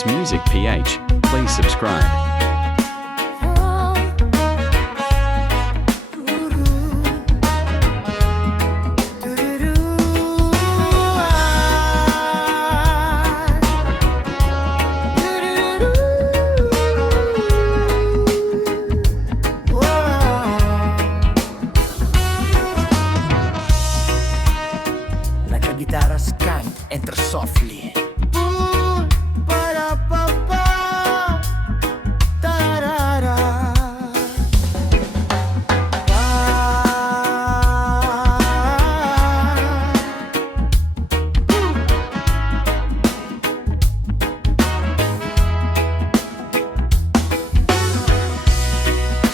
It's Music PH. Please subscribe. Like a guitar's can enter softly.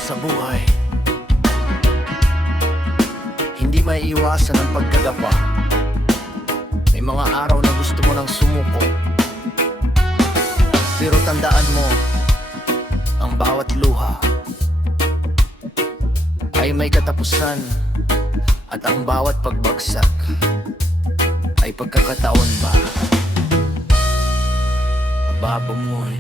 Sa buhay, hindi maiiwasan ang pagkadapa. May mga araw na gusto mo nang sumuko, pero tandaan mo, ang bawat luha ay may katapusan, at ang bawat pagbagsak ay pagkakataon ba. Babamoy.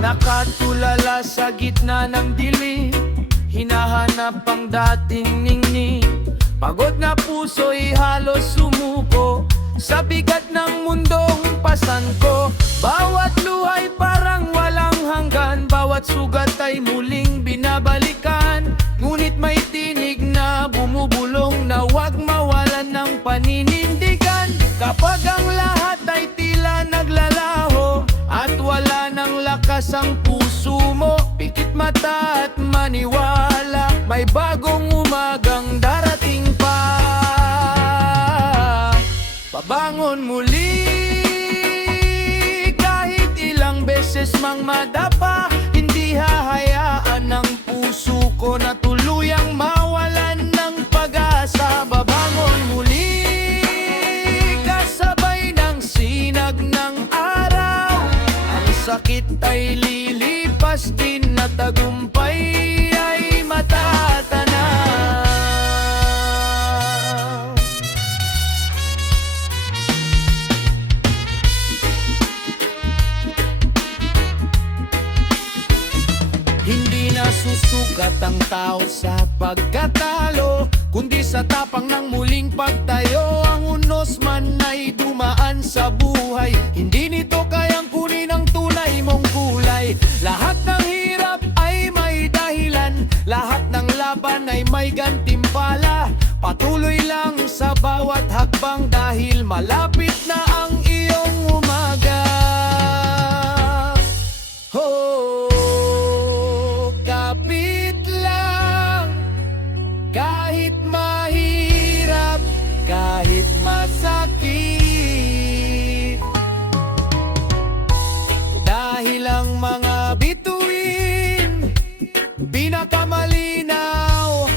Nakatulala sa gitna ng dilim, hinahanap ang dating ningning. Pagod na puso'y halos sumuko sa bigat ng mundong pasan ko. Bawat luhay parang walang hanggan, bawat sugat ay muling binabalikan. Ngunit may tinig na bumubulong na huwag mawalan ng paninindigan. Kapag ang lahat ay tila naglalaho at wala nang lakas ang puso mo, pikit mata at maniwala, may bagong umagang darating pa. Pabangon muli, kahit ilang beses mang madapa. Hindi hahayaan ng puso ko na tuluyang mawalan ng pag-asa. Babangon muli, kasabay ng sinag ng araw. Ang sakit ay lilipas din na tagumpay ay matatanaw. Hindi nasusukat ang tao sa pagkatalo, kundi sa tapang ng muling pagtayo. Ang unos man ay dumaan sa buhay, hindi nito kayang kunin ang tunay mong kulay. Lahat ng hirap ay may dahilan, lahat ng laban ay may gantimpala. Patuloy lang sa bawat hakbang dahil malapit na ang iyong umaga. Kapit lang, kahit mahirap, kahit masakit. Dahil ang mga bituin pinakamalinaw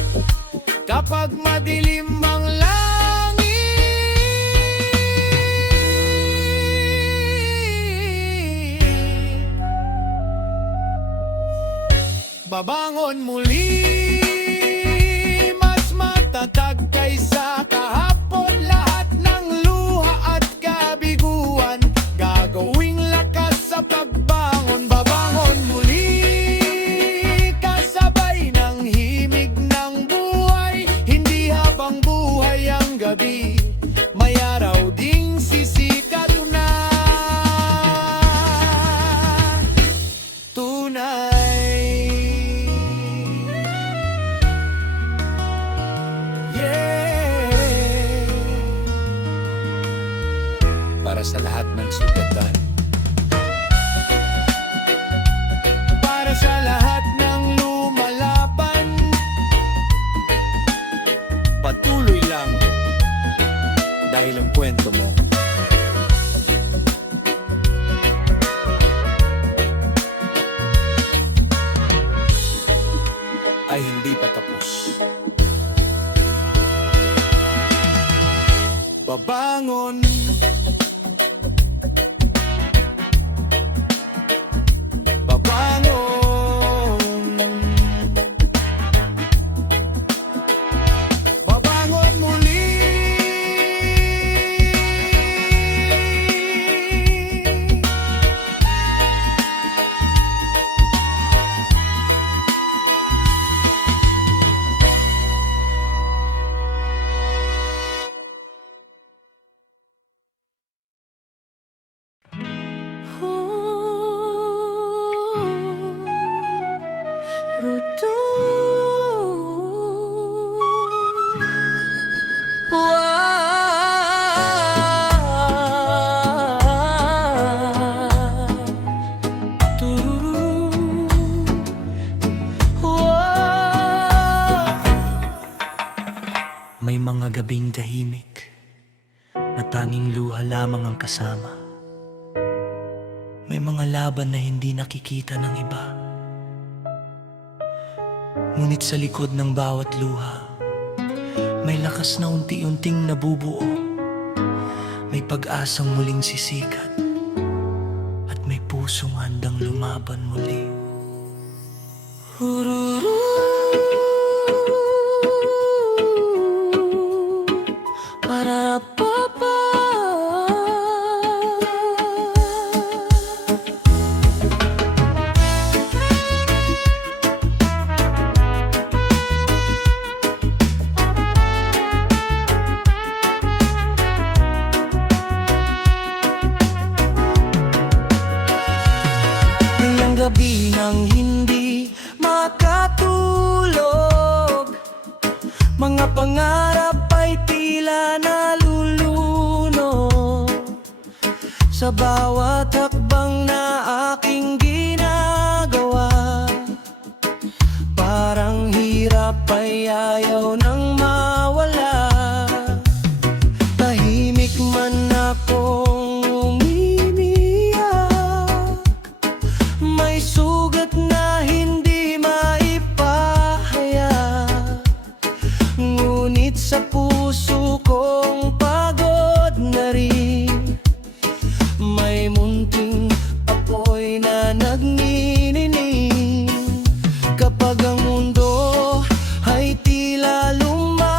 kapag madilim ang langit. Babangon muli, mas matatag kaysa kahapon. Lahat ng luha at kabiguan, gagawing lakas sa pagbangon. Babangon muli, kasabay ng himig ng buhay. Hindi habang buhay ang gabi, may araw ding sisikat na tunay. Para sa lahat ng sugatan, para sa lahat ng lumalaban, patuloy lang dahil ang kwento mo ay hindi pa tapos. Babangon, babangon, babangon muli. May mga gabing tahimik na tanging luha lamang ang kasama. May mga laban na hindi nakikita ng iba. Ngunit sa likod ng bawat luha, may lakas na unti-unting nabubuo. May pag-asang muling sisikat at may pusong handang lumaban muli. Para-pa-pa. Ngayong gabi nang hindi makatulog, mga pangarap ay tila nalulunod. Sa bawat hakbang na aking ginagawa, parang hirap ay ayaw nang mawala. Tahimik man akong umiiyak, may sugat na hindi maipahaya. Ngunit sa puso kong pagod na rin, may munting apoy na nagninining. Kapag ang mundo ay tila lumalayo,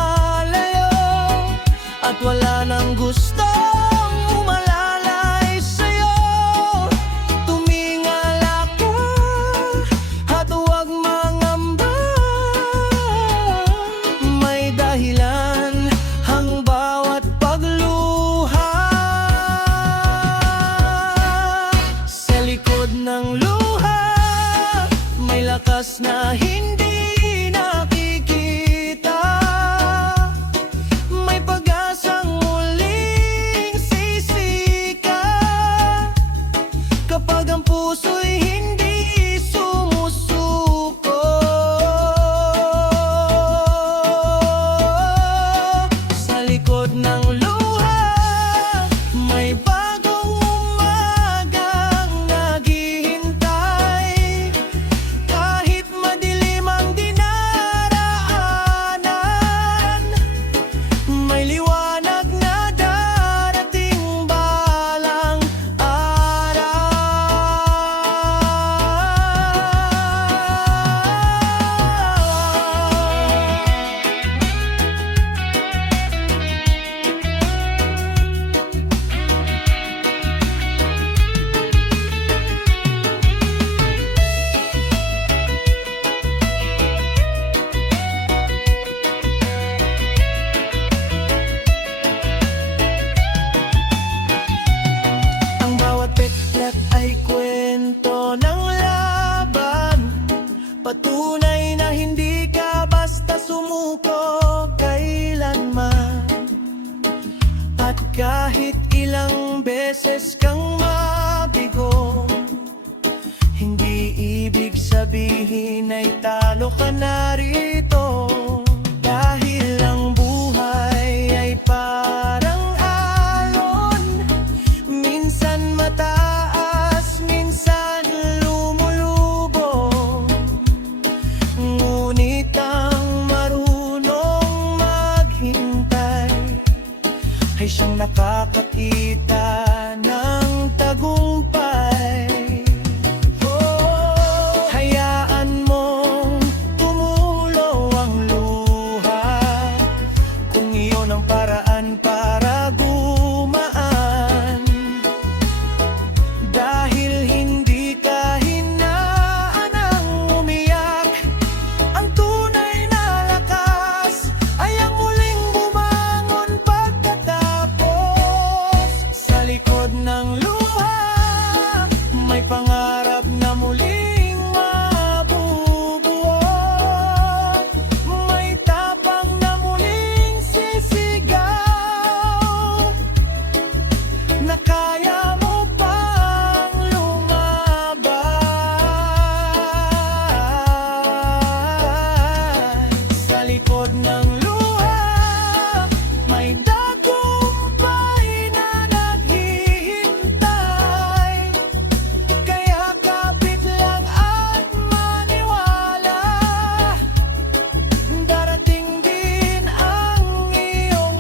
nakakakita ng tagumpay. Oh, hayaan mong tumulo ang luha, kung iyon ang paraan para gumaan. Dahil hindi ka hinaan ang umiyak, ang tunay na lakas ay ang muling bumangon pagkatapos. Sa likod ng luha, may pangarap na muling mabubuo. May tapang na muling sisigaw, na kaya mo pang lumaban. Sa likod ng luha, may tagumpay na naghihintay. Kaya kapit lang at maniwala, darating din ang iyong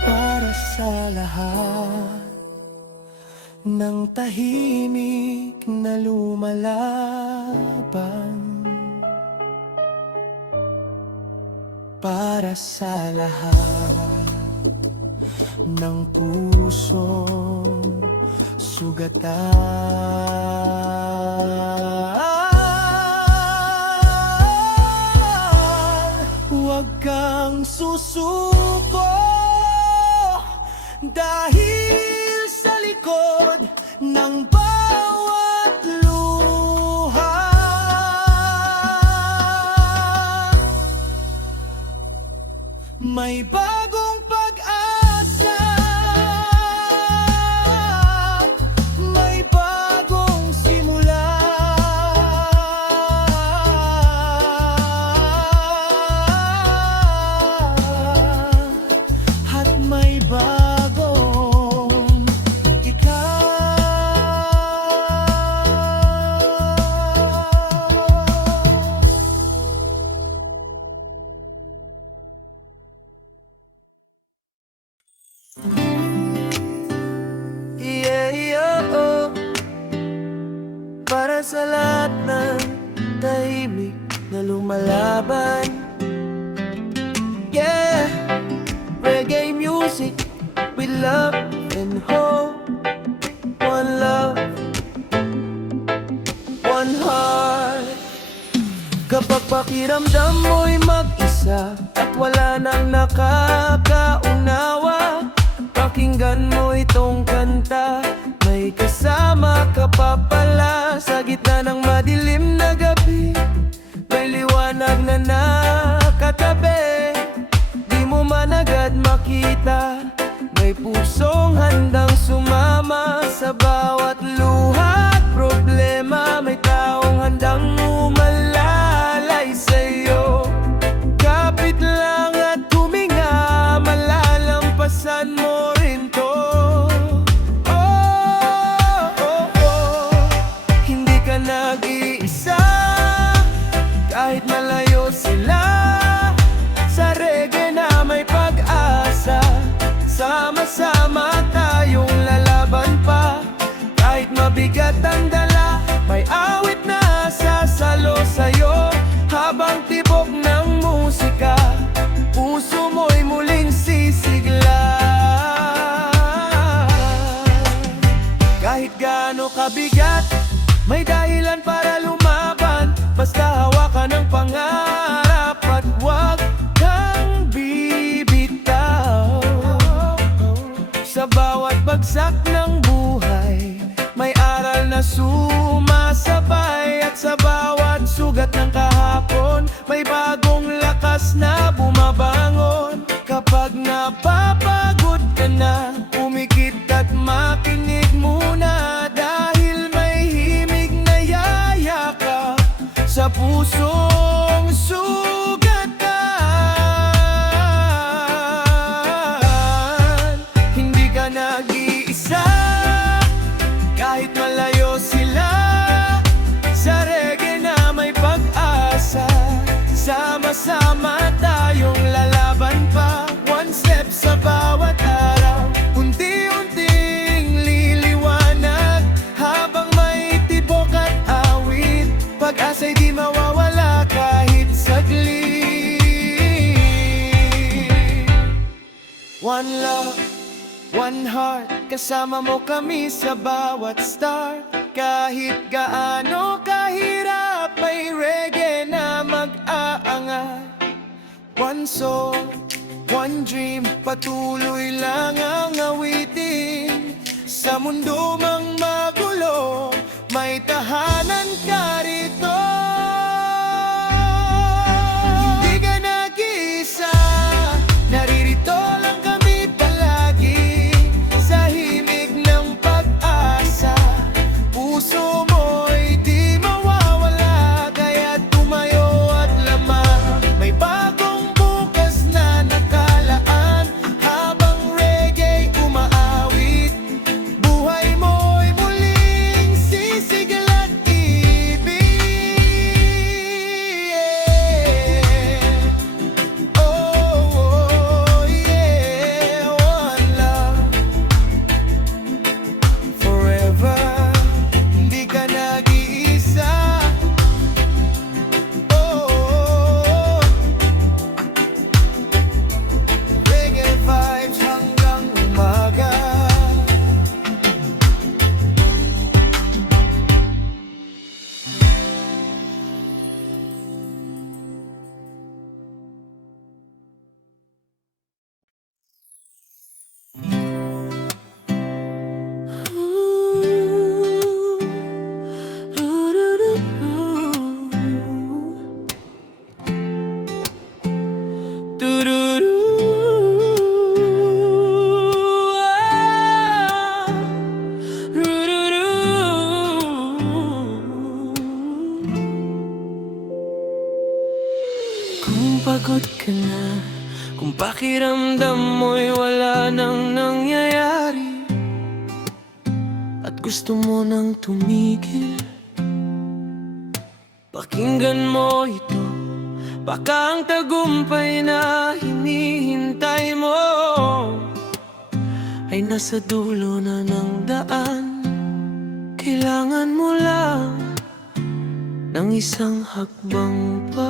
para sa lahat ng tahimik na lumalaban, para sa lahat ng pusong sugatan. Huwag kang susuko, dahil sa likod ng bawat luha, may bagong pag-asa, may bagong simula. At may bagong ikaw. Oh. Para sa lahat ng tahimik na lumalaban, yeah, reggae music with love and hope. One love, one heart. Kapag pakiramdam mo'y mag-isa at wala nang nakakaunawa, pakinggan mo itong kanta. May kasama ka pa pala sa gitna ng madilim na gabi. May liwanag na nakatabi, di mo man agad makita. May pusong handang sumama sa bawat luha at problema. May taong handang umalalay sa'yo. Kapit lang at huminga, malalampasan mo rin to. Hindi ka nag-iisa, kahit malayo sila. Sa reggae na may pag-asa, sama-sama tayong lalaban pa. Kahit mabigat ang dala, may awit na sasalo sa'yo. Habang tibok ng musika, puso mo'y muling sisigla. Kahit gaano kabigat, may dahilan para lumaban. Basta hawakan ang pangarap at huwag kang bibitaw. Sa bawat bagsak ng buhay, may aral na sa pusong sugatan. Hindi ka nag-iisa kahit malayo sila, sa reggae na may pag-asa. Sama-sama tayong lalaban pa, one step sa bawat araw. Unti-unting liliwanag habang may tibok at awit. Pag-asa'y di mawawala kahit saglit. One love, one heart, kasama mo kami sa bawat start. Kahit gaano kahirap, may reggae na mag-aangat. One soul, one dream, patuloy lang ang awitin. Sa mundo mang magulo, may tahanan ka rito. Hindi ka nag-iisa, naririto lang kami palagi. Sa himig ng pag-asa, puso mo'y di mawawala. Kaya tumayo at lamang, may bagong bukas na nakalaan. Habang reggae umaawit, buhay mo'y muling sisigla at ibig. Oh, yeah, one love forever. Hindi ka nag-iisa. Oh, reggae vibes hanggang umaga. Kung pagod ka na, kung pakiramdam mo'y wala nang nangyayari, at gusto mo nang tumigil, pakinggan mo ito. Baka ang tagumpay na hinihintay mo ay nasa dulo na ng daan. Kailangan mo lang ng isang hakbang pa.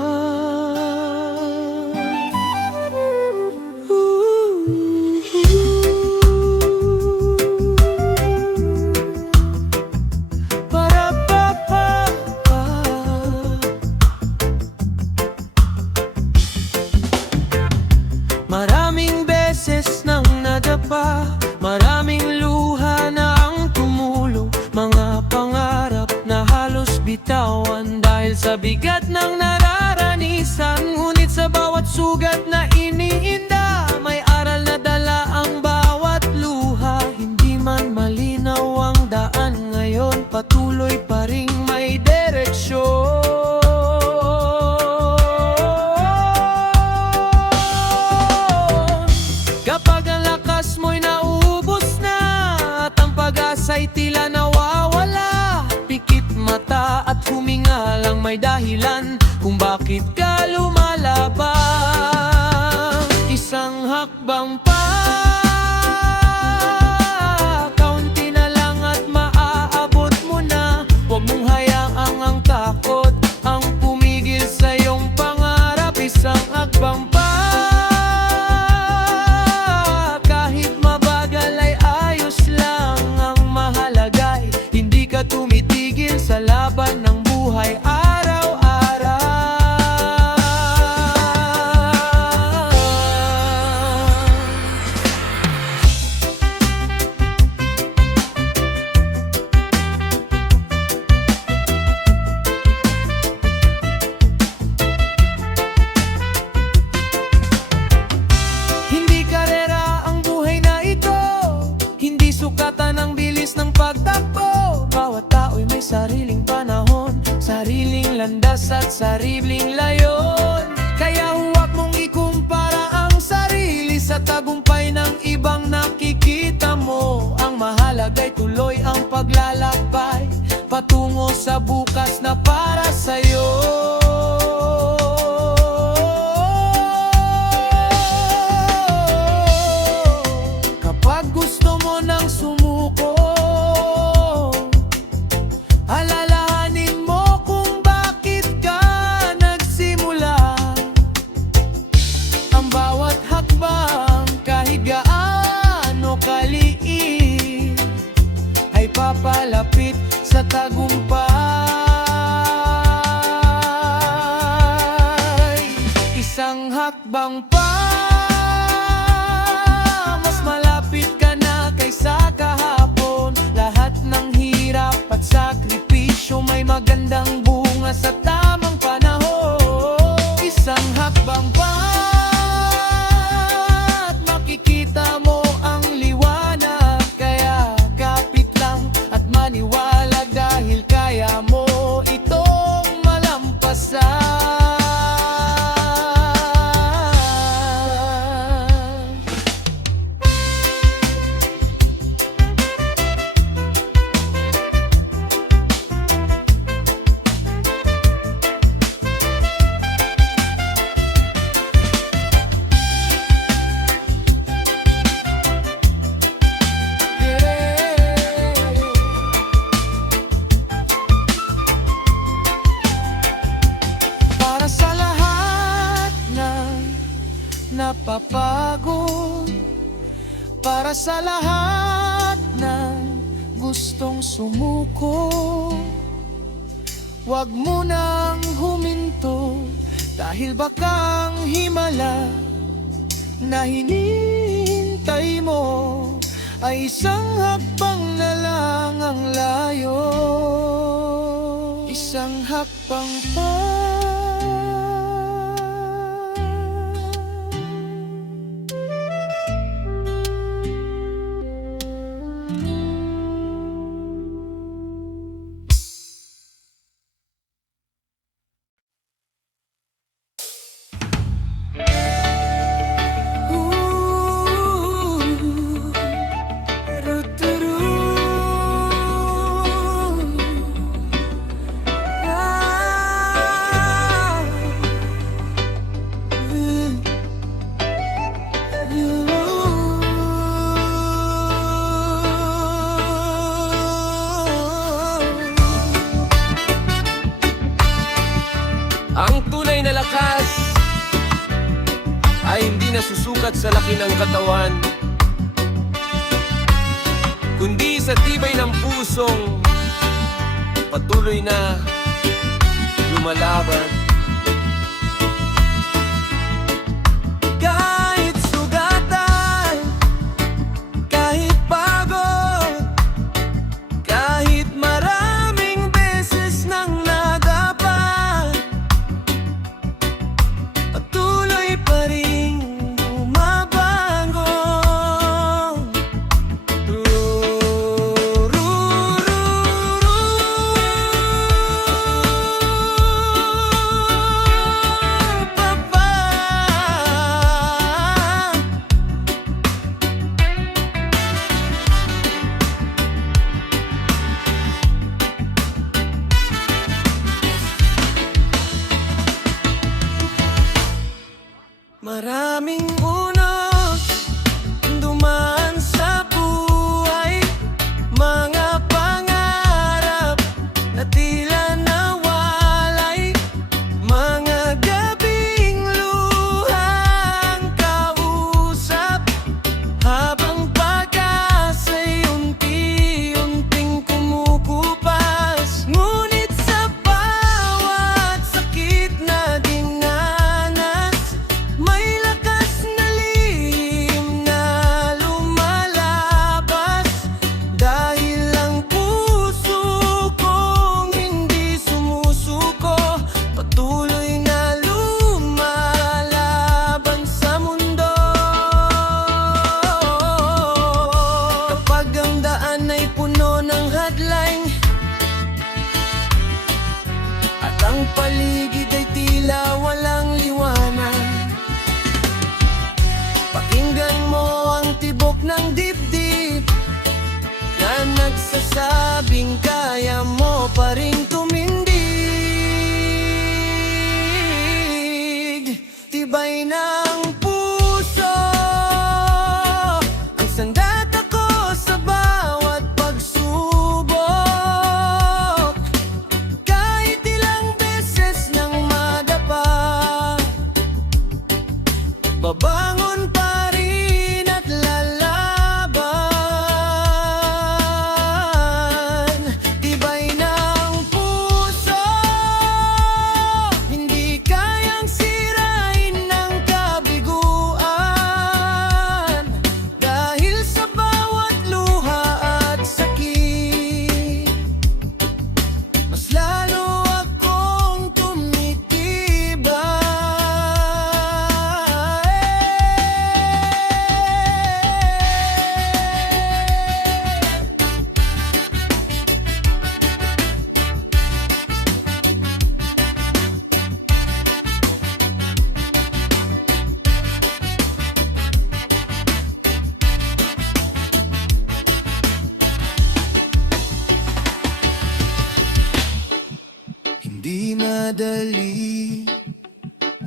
Maraming beses nang nadapa, maraming luha na ang tumulong, mga pangarap na halos bitawan dahil sa bigat ng nararanisan. Ngunit sa bawat sugat na iniinda, may aral na dala ang bawat luha. Hindi man malinaw ang daan ngayon, patuloy pa ring may direksyon. Kapag ang lakas mo'y naubos na at ang pag-asa'y tila nawawala, pikit mata at huminga lang, may dahilan kung bakit ka lumalaban. Isang hakbang pa, kaunti na lang at maaabot mo na. Huwag mong hayaang ang takot ang pumigil sa iyong pangarap. Isang hakbang pa, kahit mabagal ay ayos lang. Ang mahalaga ay hindi ka tumitigil sa laban ng buhay araw-araw. landas at sariling layon. Kaya huwag mong ikumpara ang sarili sa tagumpay ng ibang nakikita mo. Ang mahalaga'y tuloy ang paglalakbay patungo sa bukas na para sa'yo. Kapag gusto mo nang sumuko, alalahanin mo kung bakit ka nagsimula. Ang bawat hakbang kahit gaano kaliit ay papalapit sa tagumpay. Isang hakbang pa, mas malapit ka na kaysa kahapon. Lahat ng hirap at sakripisyo may magandang bunga sa tamang panahon. Isang hakbang pa at makikita mo ang liwanag. Kaya kapit lang at maniwala dahil kaya mo itong malampasan. Para sa lahat ng napapagod, para sa lahat ng gustong sumuko, huwag mo nang huminto dahil baka ang himala na hinihintay mo ay isang hakbang na lang ang layo. Isang hakbang pa. Ang tunay na lakas ay hindi nasusukat sa laki ng katawan, kundi sa tibay ng pusong patuloy na lumalaban. Kahit sugatan, kahit pagod, kahit maraming beses nang nadapat, patuloy pa rin bumabangon.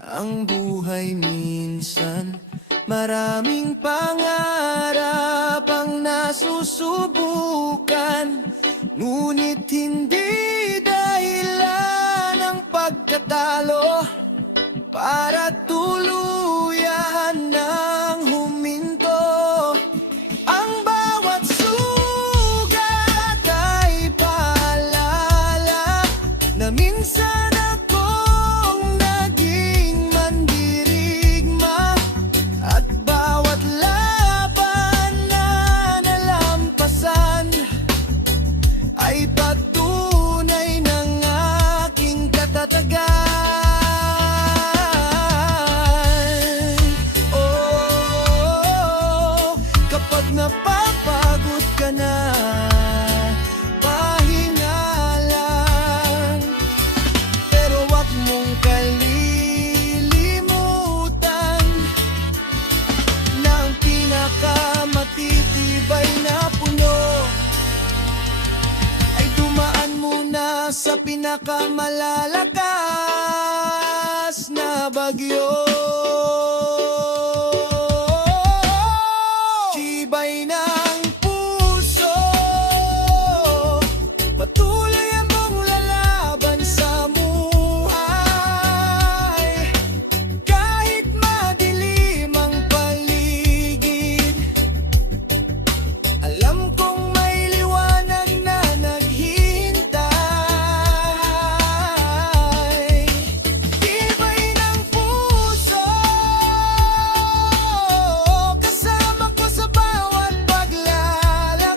ang buhay minsan. Maraming pangarap ang nasusubukan, ngunit hindi dahilan ang pagkatalo para tuluyan ng huminto. Ang bawat sugat ay paalala na minsan akong naging mandirigma, at bawat laban na nalampasan ay patunay ng aking katatagan. Oh, kapag napapagod ka na, pahinga lang. Pero wag mong kalilimutan na ang pinakamatitibay na puno ay dumaan muna sa pinakamalalakas na bagyo. Tibay ng puso, patuloy mong lalaban sa buhay. Kahit madilim ang paligid, alam kong may liwanag na naghihintay. Tibay ng puso, kasama ko sa bawat paglalakbay.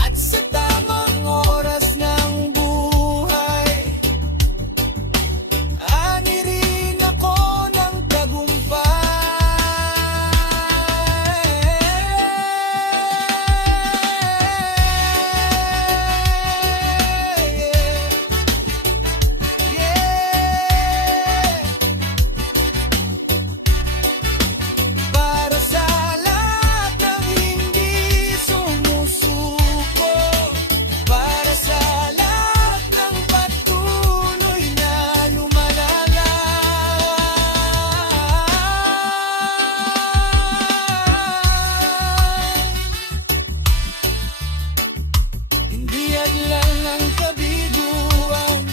At sa tamang oras ng buhay, ani rin ako ng para sa lahat ng hindi sumusuko, para sa lahat ng patuloy na lumalalay. Hindi hadlang ang kabiguan,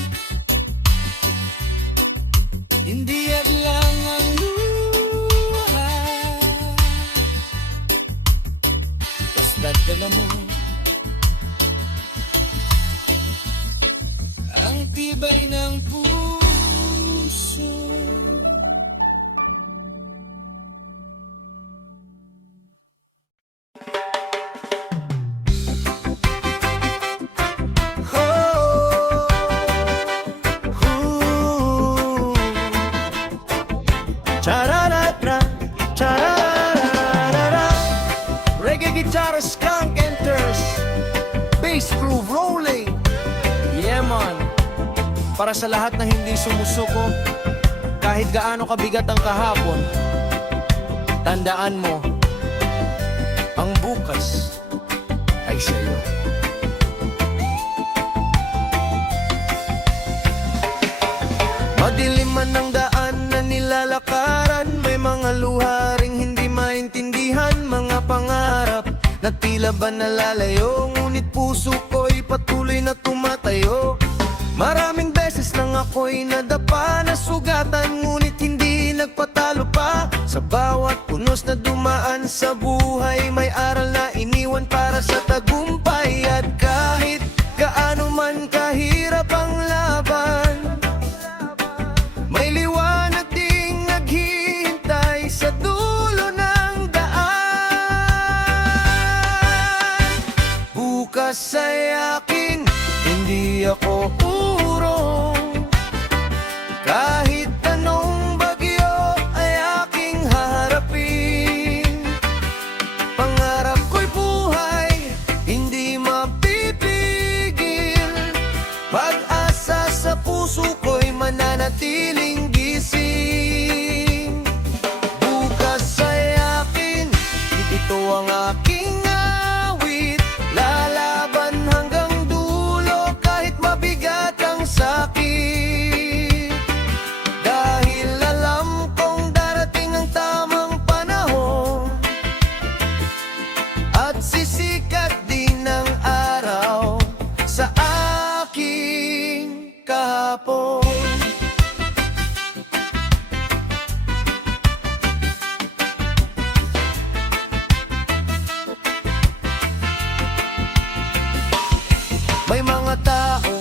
hindi hadlang ang luha, basta't dala mo ang tibay ng puso. Chararara, chararara. Reggae guitar skunk enters, bass groove rolling. Yeah man, para sa lahat na hindi sumusuko, kahit gaano kabigat ang kahapon, tandaan mo, ang bukas ay sa'yo. Madilim man ang daan na nilalakaran, may mga luha ring hindi maintindihan, mga pangarap na tila ba nalalayo, ngunit puso ko'y patuloy na tumatayo. Maraming beses nang ako'y nadapa na sugatan, ngunit hindi nagpatalo pa. Sa bawat punos na dumaan sa buhay, may aral na iniwan para sa tagumpay. At kahit gaano man kahirap ang laban, may liwanag ding naghihintay sa dulo ng daan. Bukas ay akin, hindi ako urong. Kahit anong bagyo ay aking haharapin. Pangarap ko'y buhay, hindi mapipigil. Pag-asa sa puso ko'y mananatiling gising. Bukas ay akin, ito ang aking awit. Lalaban hanggang dulo kahit mabigat ang sakit. Dahil alam kong darating ang tamang panahon, at sisikat din ang araw sa aking kahapon. May mga tao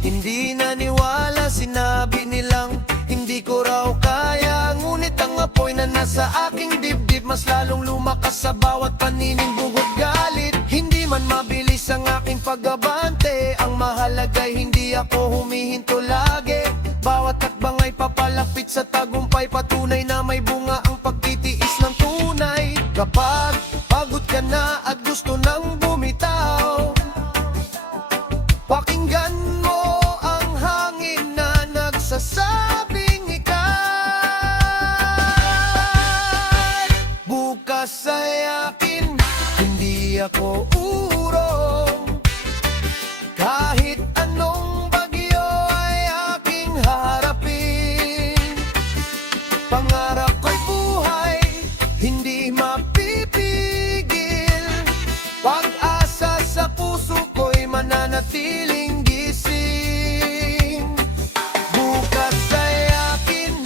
hindi naniwala, sinabi nilang hindi ko raw kaya. Ngunit ang apoy na nasa aking dibdib mas lalong lumakas sa bawat panininbugot galit. Hindi man mabilis ang aking pag-abante, ang mahalaga'y hindi ako humihinto lagi. Bawat takbang ay papalapit sa tagumpay, patunay na may bunga ang pagtitiis ng tunay. Kapag pagod ka na at gusto nang bumitaw, pakinggan mo ang hangin na nagsasabing ika'y bukas ay akin. Hindi ako urong, kahit anong bagyo ay aking harapin. Pangarap ko'y buhay, hindi mapipigil. Pag-asa sa puso ko'y mananatiling gising. Bukas ay akin,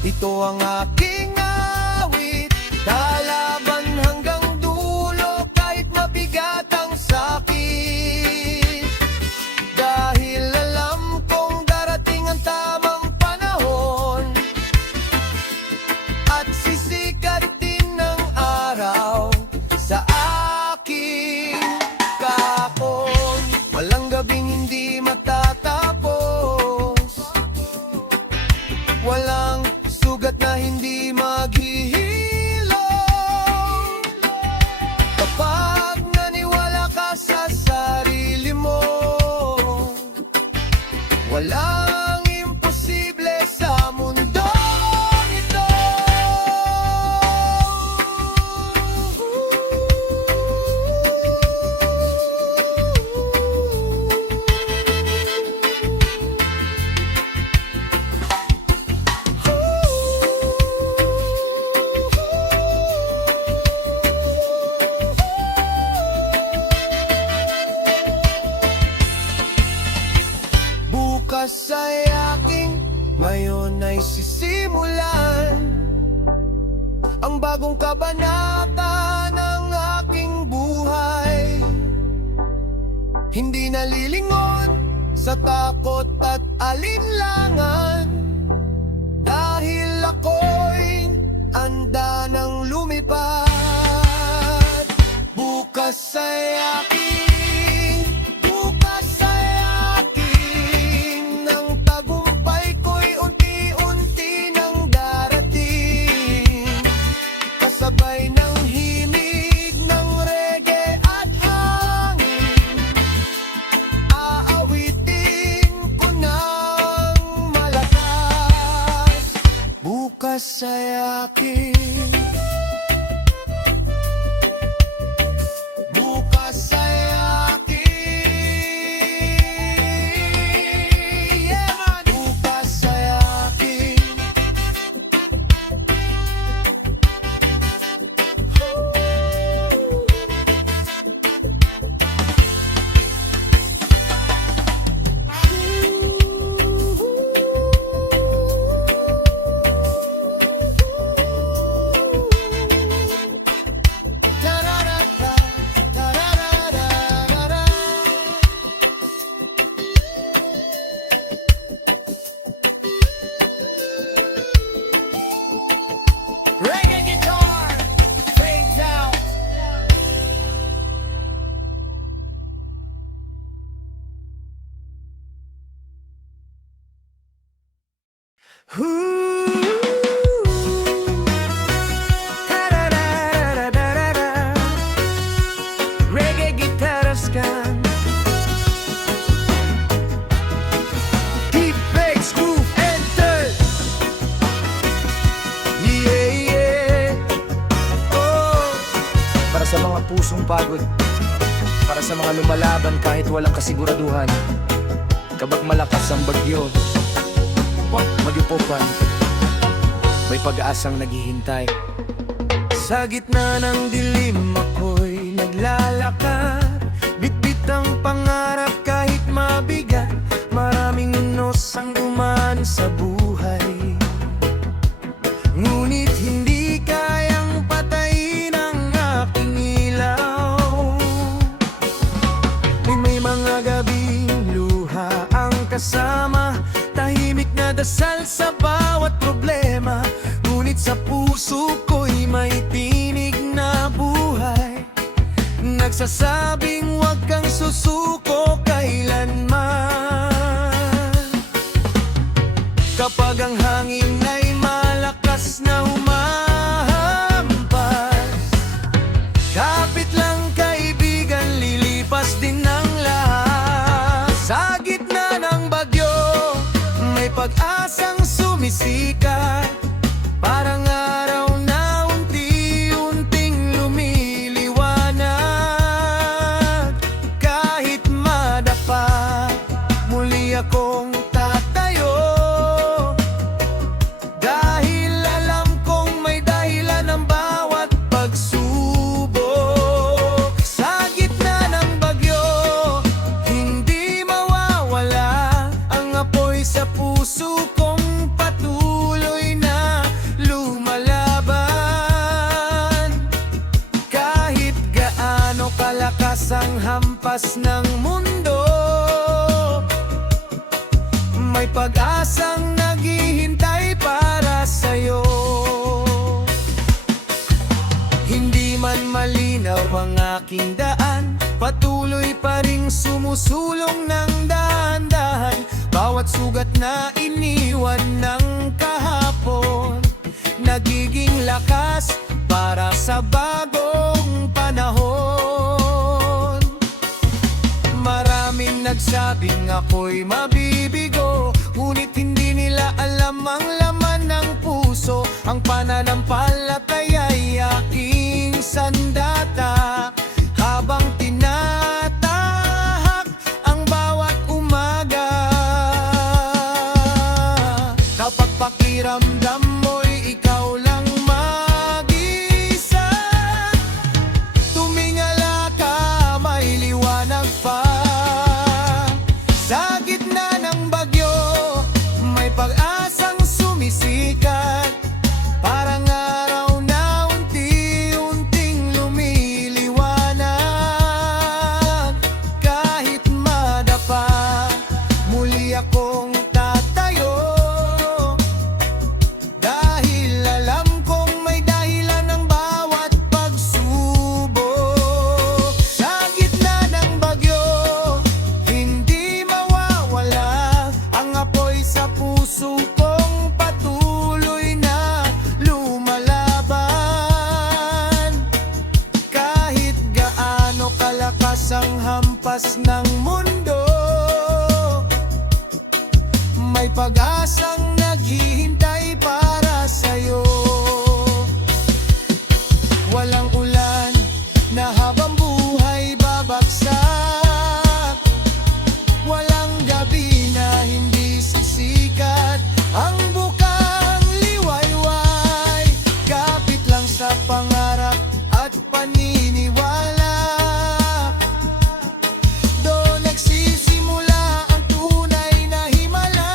ito ang aking awit. Lalaban hanggang dulo kahit mabigat ang sakit. Dahil alam kong darating ang tamang panahon, at sisikat din ng araw sa aking kahapon. Walang gabing hindi matatapos, walang sugat na hindi maghihilom. Kapag naniwala ka sa sarili mo, walang imposible sa mundo ito. Bukas ay aking, ngayon ay sisimulan ang bagong kabanata ng aking buhay. Hindi nalilingon sa takot at alinlangan, dahil ako'y anda ng lumipad. Bukas ay aking, bukas ay aking, ng tagumpay ko'y unti-unti nang darating. Kasabay ng himig ng reggae at hangin, aawitin ko ng malakas. Bukas ay aking, bukas ay aking, yeah man. Bukas ay aking. Da-da-da-da, da-da-da-da-da-da. Reggae guitar fades out. Reggae guitars can deep bass groove enter. Yeah, yeah. Oh. Para sa mga pusong pagod, para sa mga lumalaban kahit walang kasiguraduhan, Kabag malakas ang bagyo, wag magipupan, may pag-asang naghihintay. Sa gitna ng dilim ako'y naglalakad, bitbit ang pangarap kahit mabigat. Maraming unos ang dumaan sa buhay, ngunit hindi kayang patayin ang aking ilaw. May mga gabing luha ang kasama, tahimik na dasal sa bawat problema. Ngunit sa puso ko'y may tinig na buhay, nagsasabing huwag kang susuko kailanman. Kapag ang hangin ay malakas na humahampas, kapit lang kaibigan, lilipas din ang lahat. Sa gitna ng bagyo, may pag-asang sumisikat, parang araw na unti-unting lumiliwanag. Kahit madapa, muli akong tatayo, dahil alam kong may dahilan ang bawat pagsubok. Sa gitna ng bagyo, hindi mawawala ang apoy sa puso kong patuloy na lumalaban. Kahit gaano kalakas ang hampas ng mundo, may pag-asang naghihintay para sa'yo. Hindi man malinaw ang aking daan, patuloy pa ring sumusulong ng dahan-dahan. Bawat sugat na iniwan ng kahapon, nagiging lakas para sa bagong panahon. Maraming nagsabing ako'y mabibigo, ngunit hindi nila alam ang laman ng puso. Ang pananampalataya'y aking sandata, habang tinatahak ang bawat umaga. Kapag pakiramdam mo'y ikaw lang mag-isa, tumingala ka, may liwanag pa. Sa gitna ng bagyo, may pag-asang sumisikat, parang araw na unti-unting lumiliwanag. Kahit madapa, muli akong tatayo, dahil alam kong may dahilan ang bawat pagsubok. Sa gitna ng bagyo, hindi mawawala ang apoy sa puso kong patuloy na lumalaban. Kahit gaano kalakas ang hampas ng mundo, may pag-asang naghihintay para sa'yo. Walang ulan na habang buhay babagsak, walang gabi na hindi sisikat ang bukang liwayway. Kapit lang sa pangarap at paniniwala, doon nagsisimula ang tunay na himala.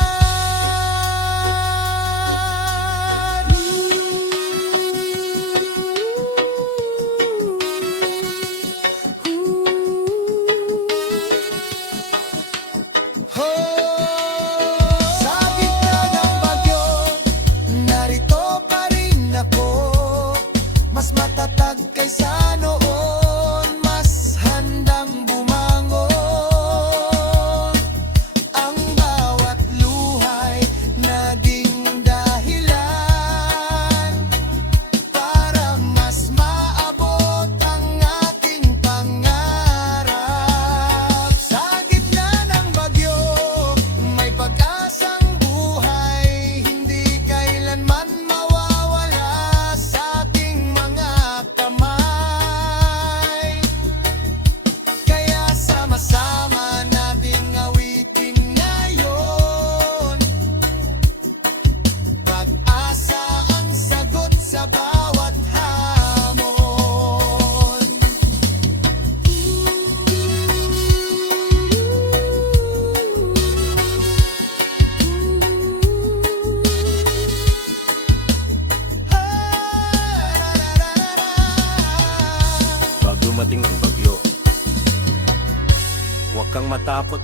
takot.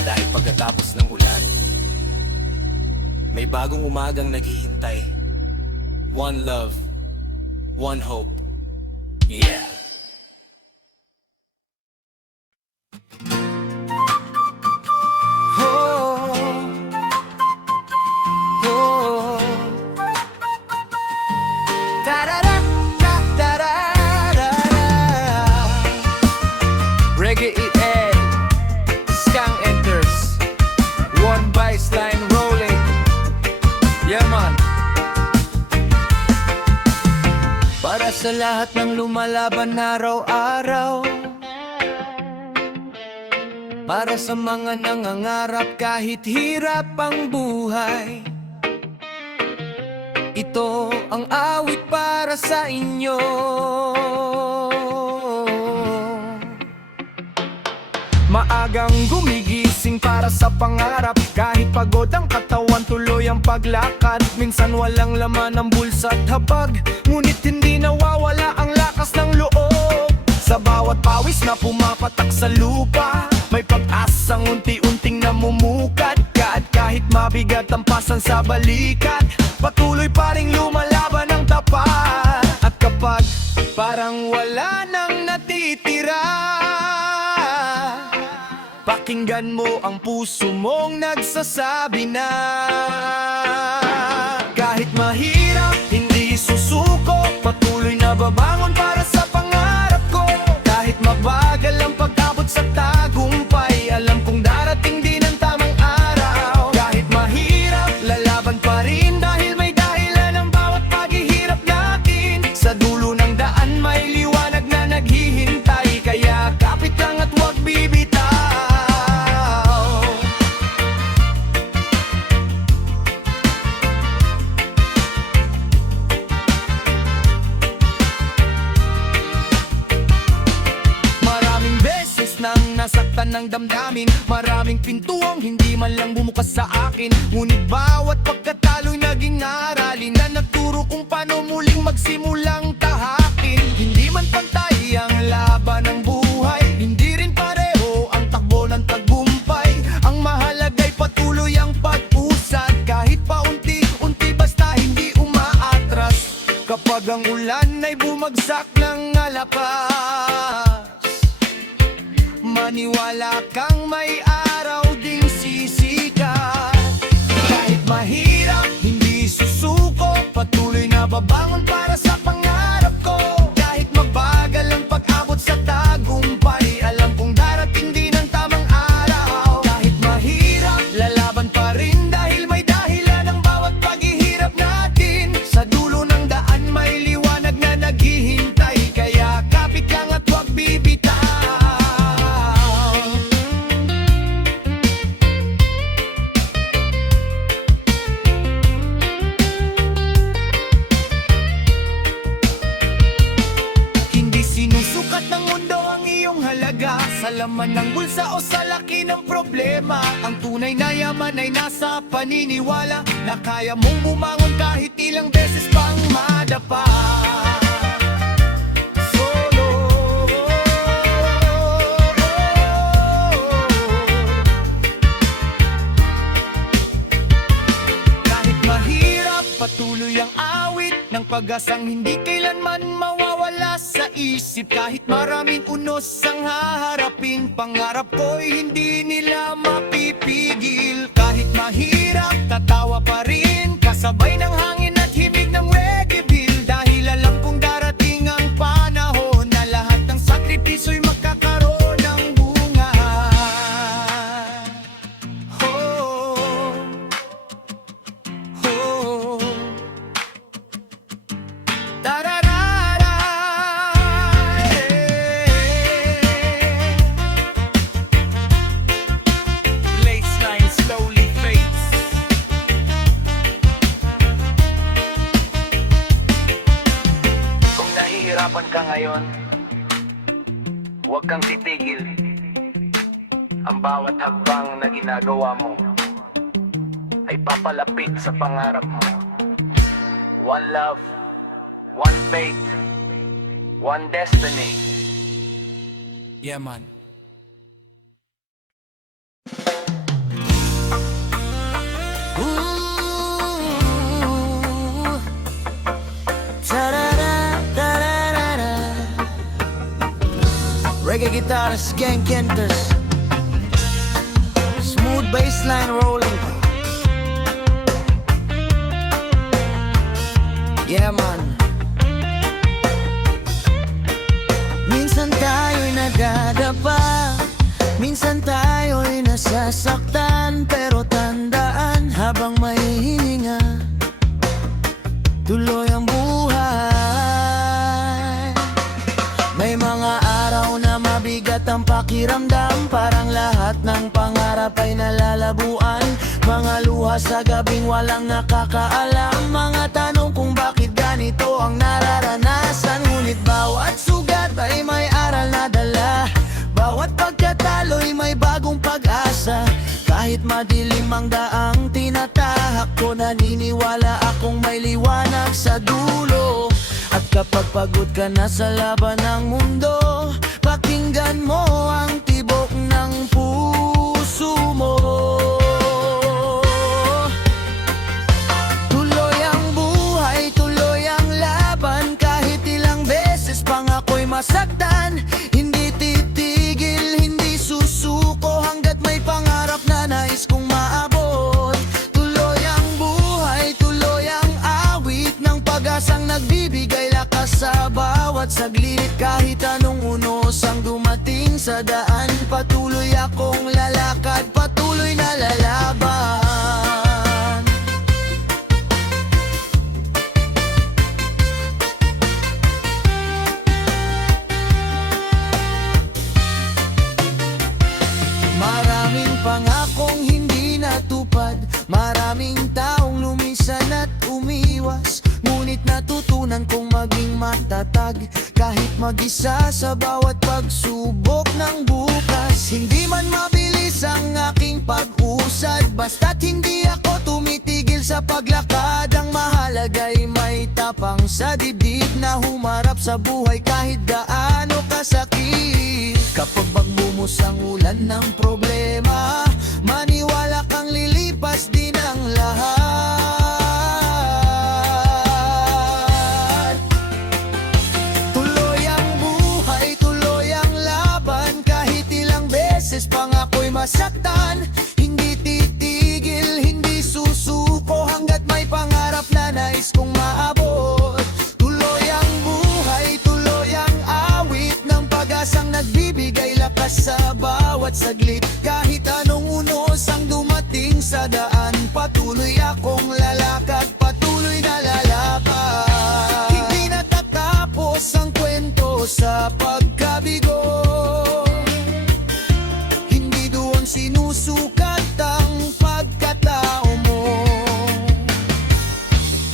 Dahil pagkatapos ng ulan, may bagong umagang naghihintay. One love, one hope. Yeah. Reggae it and Skang enters. One baseline rolling. Yeah man. Para sa lahat ng lumalaban araw-araw, para sa mga nangangarap kahit hirap ang buhay, ito ang awit para sa inyo. Maagang gumigising para sa pangarap, kahit pagod ang katawan tuloy ang paglakad. Minsan walang laman ang bulsa at hapag, ngunit hindi nawawala ang lakas ng loob. Sa bawat pawis na pumapatak sa lupa, may pag-asang unti-unting namumukad. Kahit mabigat ang pasan sa balikat, patuloy pa ring lumalaban ang tapat. At kapag parang wala nang natitira, pakinggan mo ang puso mong nagsasabi na kahit mahirap, hindi susuko, patuloy na babangon para sa pangarap ko. Kahit mabagal ang pag-abot sa tagumpay, alam kong darating din ang tamang araw. Kahit mahirap, lalaban pa rin dahil may dahilan ang bawat paghihirap natin. Sa dulo ng daan may liwanag na naghihintay, kaya kapit lang at huwag bibitaw. Nasaktan ng damdamin, maraming pintuang hindi man lang bumukas sa akin. Ngunit bawat pagkatalo'y naging aralin na nagturo kung paano muling magsimulang tahakin. Hindi man pantay ang laban ng buhay, hindi rin pareho ang takbo ng tagumpay. Ang mahalaga'y patuloy ang pag-usad, kahit paunti-unti basta hindi umaatras. Kapag ang ulan ay bumagsak ng alapas, maniwala kang may araw ding sisikat. Kahit mahirap, hindi susuko, patuloy na babangon para sa pangarap ko. Kahit mabagal ang pag-abot sa tagumpay, alam kong darating din ang tamang araw. Kahit mahirap, lalaban pa rin dahil may dahilan ang bawat paghihirap natin. Sa dulo ng daan may liwanag na naghihintay, kaya kapit lang at huwag bibitaw. Sinusukat ng mundo ang iyong halaga sa laman ng bulsa o sa laki ng problema. Ang tunay na yaman ay nasa paniniwala na kaya mong bumangon kahit ilang beses pang madapa. Solo. Kahit mahirap, patuloy ang awit ng pag-asang hindi kailanman mawawala sa isip. Kahit maraming unos ang haharapin, pangarap ko'y hindi nila mapipigil. Kahit mahirap, tatawa pa rin, kasabay ng hangin at himig ng reggae bill. Dahil alam kong darating ang panahon na lahat ng sakripisyo'y magkakaroon ng bunga. Oh, oh. Tararara, late line slowly fades. Kung nahihirapan ka ngayon, huwag kang titigil. Ang bawat hakbang na ginagawa mo ay papalapit sa pangarap mo. One love, one faith, one destiny. Yeah man. guitars, Gang Kenters. Smooth bassline rolling. Yeah man. Minsan tayo'y nagdadapa, minsan tayo'y nasasaktan, pero tandaan habang may hininga, tuloy ang buhay. May mga araw na mabigat ang pakiramdam, parang lahat ng pangarap ay nalalabuan. Mga luha sa gabing walang nakakaalam, mga tanong kung bakit ganito ang nararanasan. Ngunit bawat sugat ay may aral na dala, bawat pagkatalo'y may bagong pag-asa. Kahit madilim ang daang tinatahak ko, naniniwala akong may liwanag sa dulo. At kapag pagod ka na sa laban ng mundo, pakinggan mo ang tibok ng puso mo. Tuloy ang buhay, tuloy ang laban, kahit ilang beses pang ako'y masaktan. Hindi titigil, hindi susuko, hanggat may pangarap na nais kong maabot. Tuloy ang buhay, tuloy ang awit ng pag-asang nagbibigay lakas sa bawat saglit. Kahit anong unos ang dumating sa daan, patuloy akong lalakad, patuloy na lalaban. Maraming pangakong hindi natupad, maraming taong lumisan at umiwas, ngunit natutunan kong maging matatag, kahit mag-isa sa bawat pagsubok ng bukas. Hindi man mabilis ang aking pag-usad, basta't hindi ako tumitigil sa paglakad. Ang mahalaga'y may tapang sa dibdib na humarap sa buhay kahit gaano kasakit. Kapag bagmumos ang ulan ng problema, maniwala kang lilipas din ang lahat. Tuloy ang buhay, tuloy ang laban, kahit ilang beses pang ako'y masaktan. Hindi titigil, hindi susuko, hanggat may pangarap na nais kong maabot. Tuloy ang buhay, tuloy ang awit ng pag-asang nagbibigay lakas sa bawat saglit. Kahit anong unos ang dumating sa daan, patuloy akong lalakad, patuloy na lalakad. Hindi natatapos ang kwento sa pagkabigo, hindi doon sinusukat ang pagkatao mo.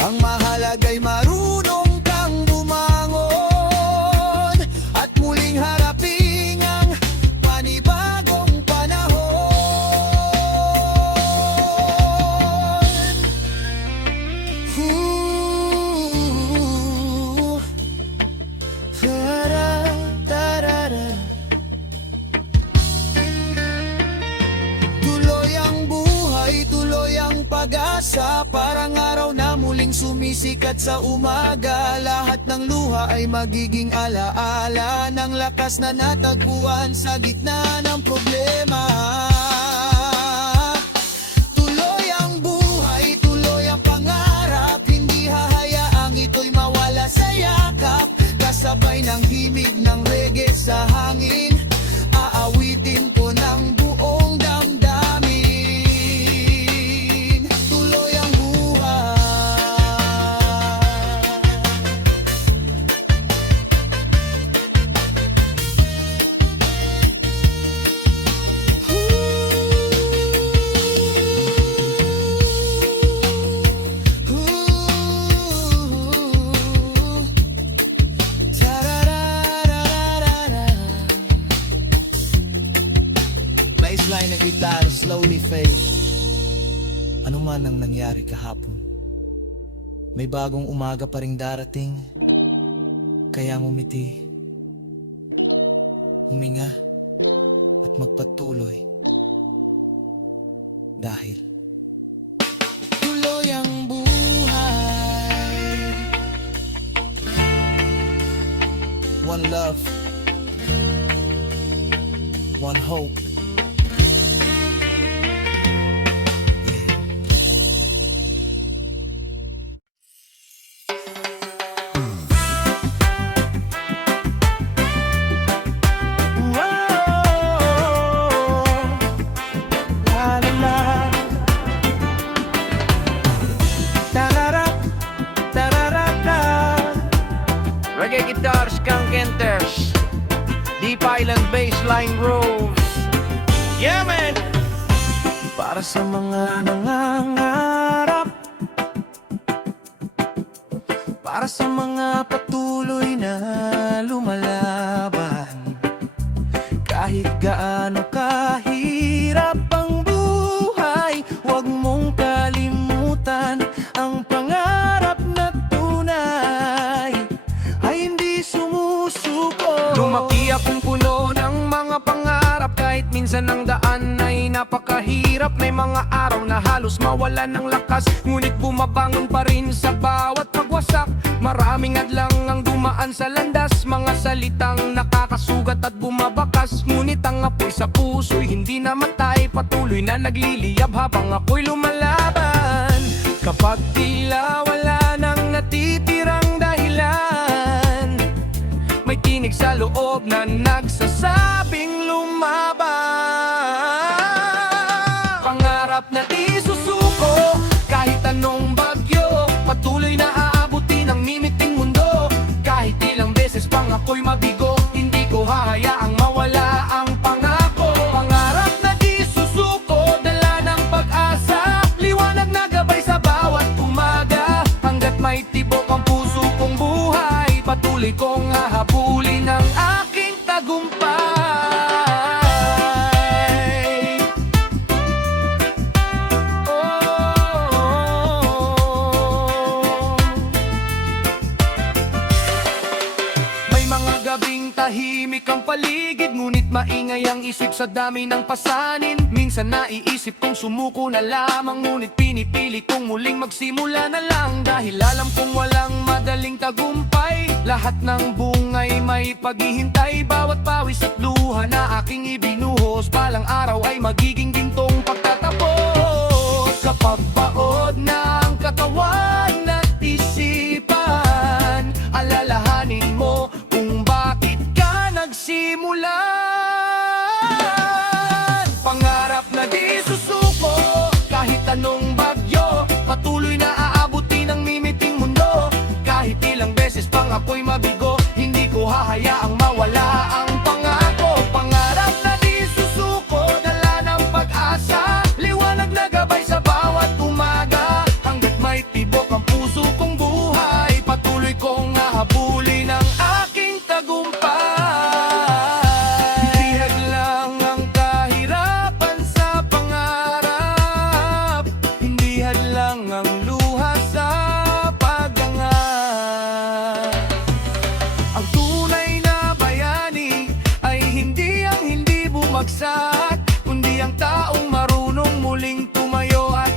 Ang mahalaga'y marunong kang bumangon at muling harapin ang panibagong panahon. Tarara. Tuloy ang buhay, tuloy ang pag-asa, parang araw na muling sumisikat sa umaga. Lahat ng luha ay magiging alaala ng lakas na natagpuan sa gitna ng problema. Tuloy ang buhay, tuloy ang pangarap, hindi hahayaang ito'y mawala sa yakap. Kasabay ng himig ng reggae sa hangin, aawitin ko ng buong damdamin. Tuloy ang bassline na guitar slowly fade. Ano man ang nangyari kahapon, may bagong umaga pa ring darating. Kaya ngumiti, huminga at magpatuloy, dahil tuloy ang buhay. One love. one hope. Reggae guitars, skunk enters, Deep Island bassline grooves. Yeah, man! Para sa mga nangangarap, para sa mga patuloy na lumalaban, kahit gaano kahirap ang buhay, huwag mong kalimutan ang pangarap na tunay ay hindi sumusuko. Lumaki akong puno ng mga pangarap, kahit minsan ang daan ay napakahirap. May mga araw na halos mawalan ng lakas, ngunit bumabangon pa rin sa bawat pagwasak. Maraming adlang ang dumaan sa landas, mga salitang nakakasugat at bumabakas. Ngunit ang apoy sa puso'y hindi namatay, patuloy na nagliliyab habang ako'y lumalaban. Kapag tila wala nang natitirang dahilan, may tinig sa loob na nagsasabing lumaban. Pangarap na di susuko, kahit anong bagyo, patuloy na aabutin ang mimiting mundo. Kahit ilang beses pang ako'y mabigo, hindi ko hahayaang mawala ang pangako. Pangarap na di susuko, dala ng pag-asa, liwanag na gabay sa bawat umaga. Hanggat may tibok ang puso kong buhay, patuloy kong hahabulin ang aking tagumpay. May mga gabing tahimik ang paligid, ngunit maingay ang isip sa dami ng pasanin. Minsan naiisip kong sumuko na lamang, ngunit pinipili kong muling magsimula na lang. Dahil alam kong walang madaling tagumpay, lahat ng bungay may paghihintay. Bawat pawis at luha na aking ibinuhos, balang araw ay magiging gintong pagtatapos. Kapag baod na ang katawan at isipan, alalahanin mo kung bakit ka nagsimulan. Pangarap na di susuko, kahit anong bagyo, patuloy na aabutin ang mimiting mundo. Kahit ilang beses pang ako'y mabigo, hindi ko hahayaang mawala ang pangako. Pangarap na di susuko, dala ng pag-asa, liwanag na gabay sa bawat umaga. Hanggat may tibok ang puso kong buhay, patuloy kong hahabulin ang aking tagumpay. Hindi hadlang ang kahirapan sa pangarap, hindi hadlang ang luha sa pagangat. Ang tunay na bayani ay hindi ang hindi bumagsak, kundi ang taong marunong muling tumayo at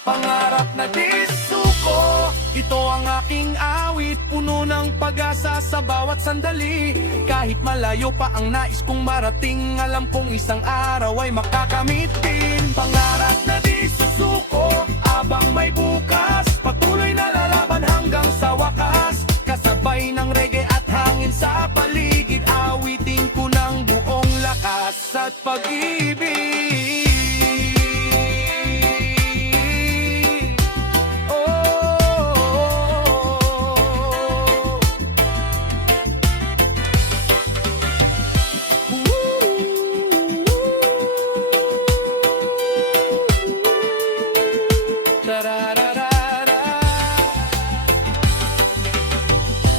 pangarap na di suko. Ito ang aking awit, puno ng pag-asa sa bawat sandali. Kahit malayo pa ang nais kong marating, alam kong isang araw ay makakamitin. Pangarap na di susuko, abang may bukas, patuloy na lalaban hanggang sa wakas. Kasabay ng reggae at hangin sa paligid, awitin ko ng buong lakas at pag-ibig.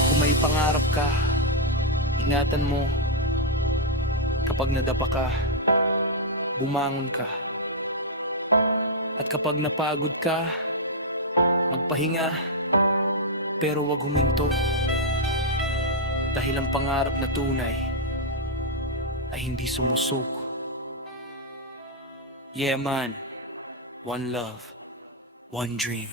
Kung may pangarap ka, ingatan mo. Kapag nadapa ka, bumangon ka. At kapag napagod ka, magpahinga, pero wag huminto. Dahil ang pangarap na tunay ay hindi sumusuko. Yeah man, one love, one dream.